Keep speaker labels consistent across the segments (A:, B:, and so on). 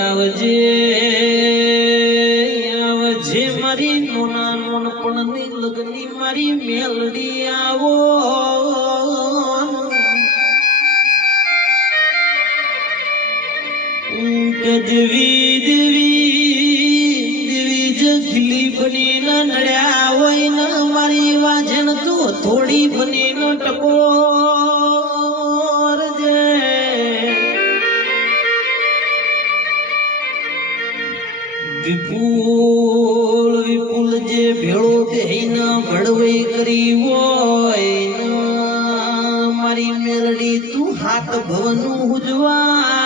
A: આવજે આવજે મારી નોના નોનપણની લગની મારી મેલડી આવો. કે દેવી દેવી જખલી બની ન નડ્યા હોય ન મારી વાજન તો થોડી બની ન ટકો વિપુલ વિપુલ જે ભેળો દેહીને ભડવઈ કરી હોય, મારી મેલડી તું હાથ ભવનું ઉજવાડજે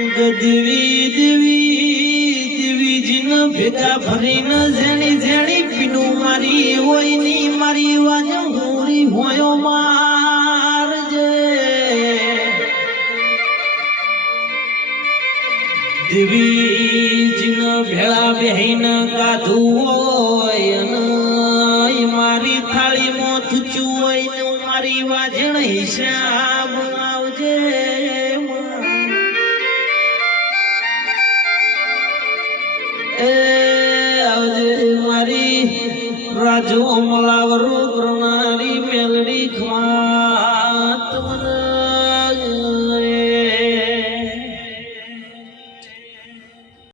A: દેવી દેવી, દેવીજીને ભેગા ભરીને જેણી જેણી પીનું મારી હોયની મારી વાજ હોરી હોયો મારજે દેવીજીને ભેળા બેહીને કાધું હોય મારી થાળીમાં થૂચ્યું હોય ને મારી વાજણ હિસાબ રાજો મલાવરો પ્રણારી મેલડી ખવા